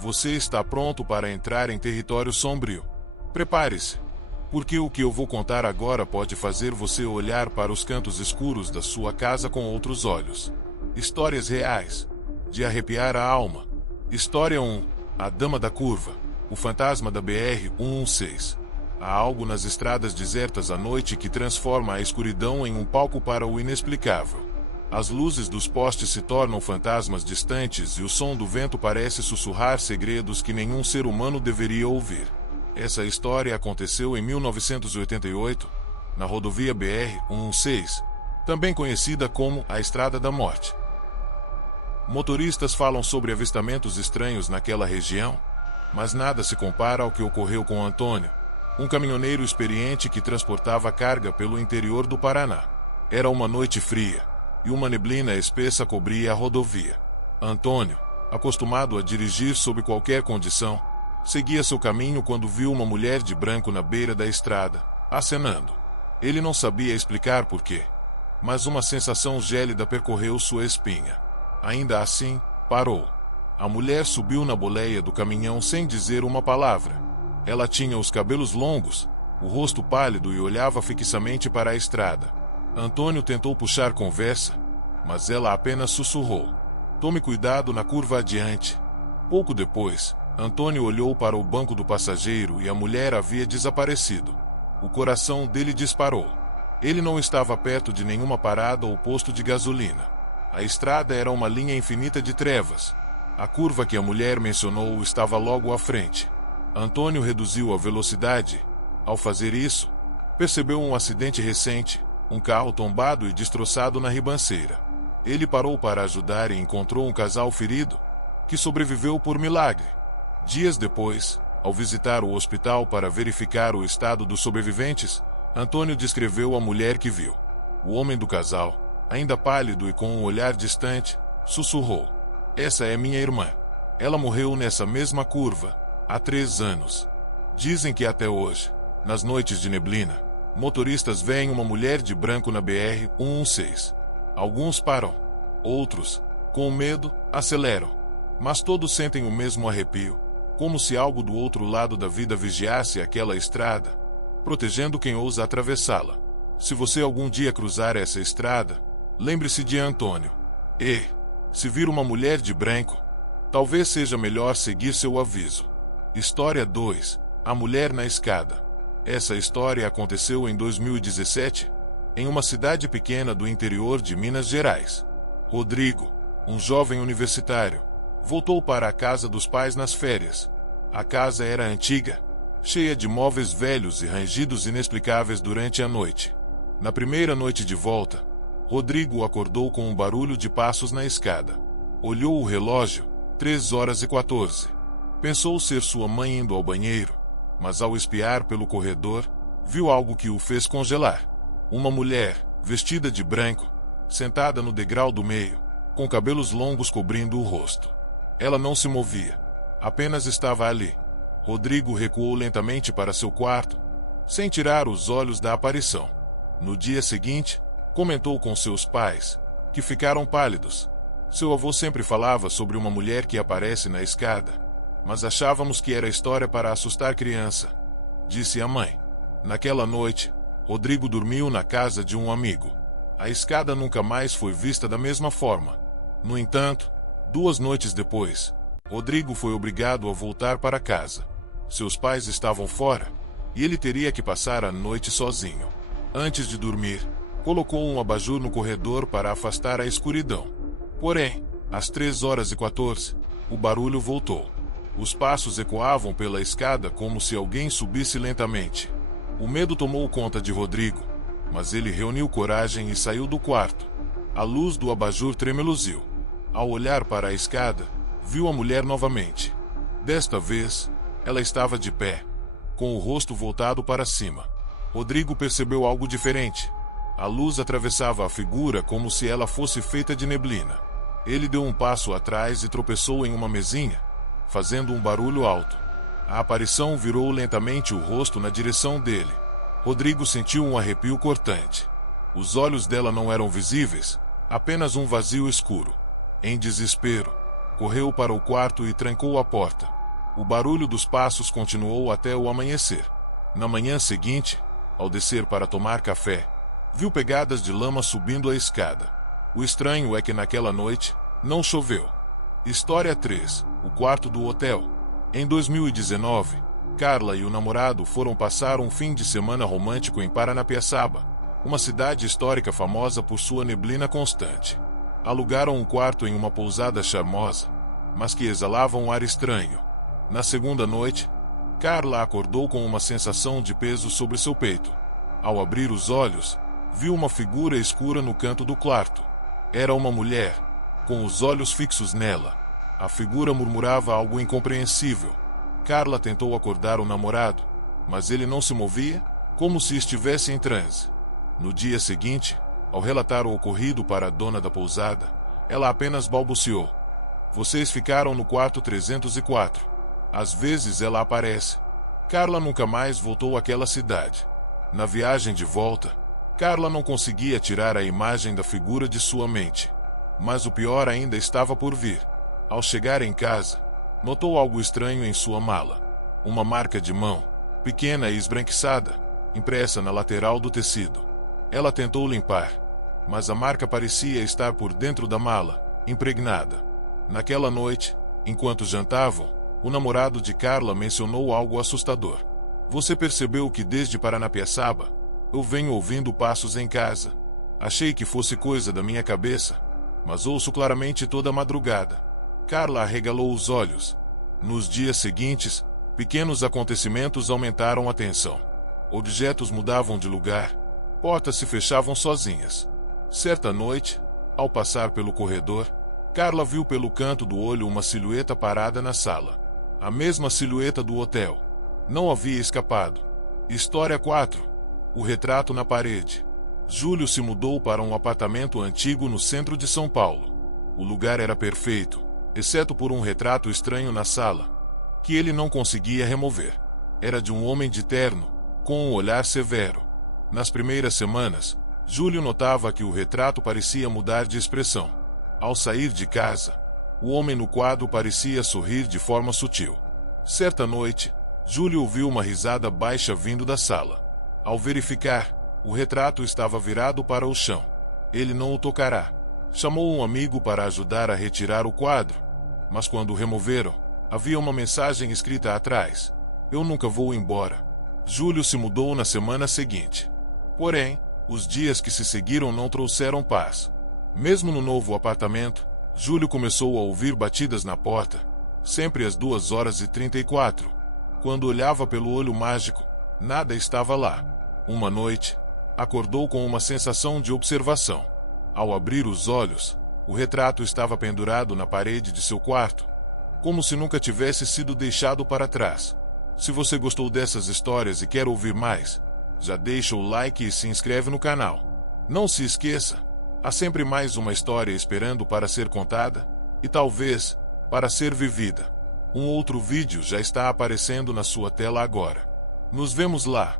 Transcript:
Você está pronto para entrar em território sombrio. Prepare-se, porque o que eu vou contar agora pode fazer você olhar para os cantos escuros da sua casa com outros olhos. Histórias reais, de arrepiar a alma. História 1. A Dama da Curva, o fantasma da BR-116. Há algo nas estradas desertas à noite que transforma a escuridão em um palco para o inexplicável. As luzes dos postes se tornam fantasmas distantes e o som do vento parece sussurrar segredos que nenhum ser humano deveria ouvir. Essa história aconteceu em 1988, na rodovia BR-116, também conhecida como a Estrada da Morte. Motoristas falam sobre avistamentos estranhos naquela região, mas nada se compara ao que ocorreu com Antônio, um caminhoneiro experiente que transportava carga pelo interior do Paraná. Era uma noite fria, e uma neblina espessa cobria a rodovia. Antônio, acostumado a dirigir sob qualquer condição, seguia seu caminho quando viu uma mulher de branco na beira da estrada, acenando. Ele não sabia explicar por quê, mas uma sensação gélida percorreu sua espinha. Ainda assim, parou. A mulher subiu na boleia do caminhão sem dizer uma palavra. Ela tinha os cabelos longos, o rosto pálido e olhava fixamente para a estrada. Antônio tentou puxar conversa, mas ela apenas sussurrou: "Tome cuidado na curva adiante." Pouco depois, Antônio olhou para o banco do passageiro e a mulher havia desaparecido. O coração dele disparou. Ele não estava perto de nenhuma parada ou posto de gasolina. A estrada era uma linha infinita de trevas. A curva que a mulher mencionou estava logo à frente. Antônio reduziu a velocidade. Ao fazer isso, percebeu um acidente recente, um carro tombado e destroçado na ribanceira. Ele parou para ajudar e encontrou um casal ferido, que sobreviveu por milagre. Dias depois, ao visitar o hospital para verificar o estado dos sobreviventes, Antônio descreveu a mulher que viu. O homem do casal, ainda pálido e com um olhar distante, sussurrou: "Essa é minha irmã. Ela morreu nessa mesma curva, há 3 anos." Dizem que até hoje, nas noites de neblina, motoristas veem uma mulher de branco na BR-116. Alguns param. Outros, com medo, aceleram. Mas todos sentem o mesmo arrepio, como se algo do outro lado da vida vigiasse aquela estrada, protegendo quem ousa atravessá-la. Se você algum dia cruzar essa estrada, lembre-se de Antônio. E, se vir uma mulher de branco, talvez seja melhor seguir seu aviso. História 2. A Mulher na Escada. Essa história aconteceu em 2017, em uma cidade pequena do interior de Minas Gerais. Rodrigo, um jovem universitário, voltou para a casa dos pais nas férias. A casa era antiga, cheia de móveis velhos e rangidos inexplicáveis durante a noite. Na primeira noite de volta, Rodrigo acordou com um barulho de passos na escada. Olhou o relógio, 3h14. Pensou ser sua mãe indo ao banheiro, mas ao espiar pelo corredor, viu algo que o fez congelar. Uma mulher, vestida de branco, sentada no degrau do meio, com cabelos longos cobrindo o rosto. Ela não se movia, apenas estava ali. Rodrigo recuou lentamente para seu quarto, sem tirar os olhos da aparição. No dia seguinte, comentou com seus pais, que ficaram pálidos. Seu avô sempre falava sobre uma mulher que aparece na escada, mas achávamos que era história para assustar criança, disse a mãe. Naquela noite, Rodrigo dormiu na casa de um amigo. A escada nunca mais foi vista da mesma forma. No entanto, 2 noites depois, Rodrigo foi obrigado a voltar para casa. Seus pais estavam fora, e ele teria que passar a noite sozinho. Antes de dormir, colocou um abajur no corredor para afastar a escuridão. Porém, às 3h14, o barulho voltou. Os passos ecoavam pela escada como se alguém subisse lentamente. O medo tomou conta de Rodrigo, mas ele reuniu coragem e saiu do quarto. A luz do abajur tremeluziu. Ao olhar para a escada, viu a mulher novamente. Desta vez, ela estava de pé, com o rosto voltado para cima. Rodrigo percebeu algo diferente. A luz atravessava a figura como se ela fosse feita de neblina. Ele deu um passo atrás e tropeçou em uma mesinha, fazendo um barulho alto. A aparição virou lentamente o rosto na direção dele. Rodrigo sentiu um arrepio cortante. Os olhos dela não eram visíveis, apenas um vazio escuro. Em desespero, Correu para o quarto e trancou a porta. O barulho dos passos continuou até o amanhecer. Na manhã seguinte, ao descer para tomar café, viu pegadas de lama subindo a escada. O estranho é que naquela noite, não choveu. História 3. O quarto do hotel. Em 2019, Carla e o namorado foram passar um fim de semana romântico em Paranapiacaba, uma cidade histórica famosa por sua neblina constante. Alugaram um quarto em uma pousada charmosa, mas que exalava um ar estranho. Na segunda noite, Carla acordou com uma sensação de peso sobre seu peito. Ao abrir os olhos, viu uma figura escura no canto do quarto. Era uma mulher, com os olhos fixos nela. A figura murmurava algo incompreensível. Carla tentou acordar o namorado, mas ele não se movia, como se estivesse em transe. No dia seguinte, ao relatar o ocorrido para a dona da pousada, ela apenas balbuciou: "Vocês ficaram no quarto 304. Às vezes ela aparece." Carla nunca mais voltou àquela cidade. Na viagem de volta, Carla não conseguia tirar a imagem da figura de sua mente. Mas o pior ainda estava por vir. Ao chegar em casa, notou algo estranho em sua mala. Uma marca de mão, pequena e esbranquiçada, impressa na lateral do tecido. Ela tentou limpar, mas a marca parecia estar por dentro da mala, impregnada. Naquela noite, enquanto jantavam, o namorado de Carla mencionou algo assustador. "Você percebeu que desde Paranapiacaba, eu venho ouvindo passos em casa. Achei que fosse coisa da minha cabeça, mas ouço claramente toda madrugada." Carla arregalou os olhos. Nos dias seguintes, pequenos acontecimentos aumentaram a tensão. Objetos mudavam de lugar, portas se fechavam sozinhas. Certa noite, ao passar pelo corredor, Carla viu pelo canto do olho uma silhueta parada na sala. A mesma silhueta do hotel. Não havia escapado. História 4. O retrato na parede. Júlio se mudou para um apartamento antigo no centro de São Paulo. O lugar era perfeito, exceto por um retrato estranho na sala, que ele não conseguia remover. Era de um homem de terno, com um olhar severo. Nas primeiras semanas, Júlio notava que o retrato parecia mudar de expressão. Ao sair de casa, o homem no quadro parecia sorrir de forma sutil. Certa noite, Júlio ouviu uma risada baixa vindo da sala. Ao verificar, o retrato estava virado para o chão. Ele não o tocará. Chamou um amigo para ajudar a retirar o quadro, mas quando o removeram, havia uma mensagem escrita atrás: "Eu nunca vou embora." Júlio se mudou na semana seguinte. Porém, os dias que se seguiram não trouxeram paz. Mesmo no novo apartamento, Júlio começou a ouvir batidas na porta, sempre às 2h34. Quando olhava pelo olho mágico, nada estava lá. Uma noite, acordou com uma sensação de observação. Ao abrir os olhos, o retrato estava pendurado na parede de seu quarto, como se nunca tivesse sido deixado para trás. Se você gostou dessas histórias e quer ouvir mais, já deixa o like e se inscreve no canal. Não se esqueça, há sempre mais uma história esperando para ser contada, e talvez, para ser vivida. Um outro vídeo já está aparecendo na sua tela agora. Nos vemos lá.